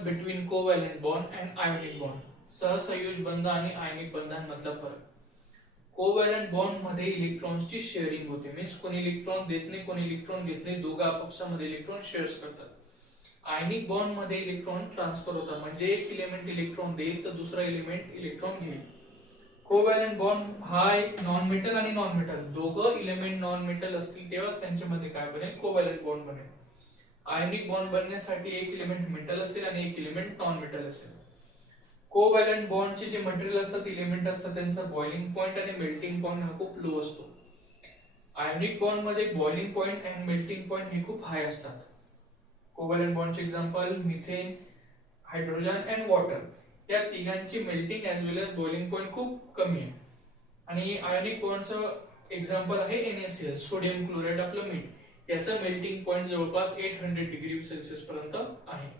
Difference between covalent bond and ionic bond. सहसंयोज बंध आणि आयनिक बंधांमधला फरक. कोव्हॅलेंट बॉन्ड मध्ये इलेक्ट्रॉन्सची शेअरिंग होते, मीन्स कोणी इलेक्ट्रॉन देत नाही कोणी इलेक्ट्रॉन घेत नाही, दोघं आपापसामध्ये इलेक्ट्रॉन शेअर्स करतात. आयनिक बॉन्ड मध्ये इलेक्ट्रॉन ट्रान्सफर होतात, म्हणजे एक एलिमेंट इलेक्ट्रॉन देईल तर दुसरा एलिमेंट इलेक्ट्रॉन घेईल. कोव्हॅलेंट बॉन्ड हा एक नॉन मेटल आणि नॉन मेटल दोघं एलिमेंट नॉन मेटल असतील तेव्हाच त्यांच्यामध्ये काय बनेल, कोव्हॅलेंट बॉन्ड बनेल. आयनिक बॉन्ड बनण्यासाठी एक एलिमेंट मेटल असेल आणि एक एलिमेंट नॉन मेटल असेल. कोव्हॅलेंट बॉन्डचे जे मटेरियल असतात, एलिमेंट असतात, त्यांचा बॉइलिंग पॉइंट आणि मेल्टिंग पॉइंट हा खूप लो असतो. आयोनिक बॉन्ड मध्ये बॉइलिंग पॉइंट आणि मेल्टिंग पॉइंट हे खूप हाय असतात. कोव्हॅलेंट बॉन्डचे example methane, hydrogen and water. या तिघांची melting as well as boiling point खूप कमी आहे. आणि आयोनिक बॉन्डचं एक्झाम्पल आहे NaCl, सोडियम क्लोराइड आपलं मीठ. याचं मेल्टिंग पॉइंट जवळपास 800 डिग्री सेल्सिअस पर्यंत आहे.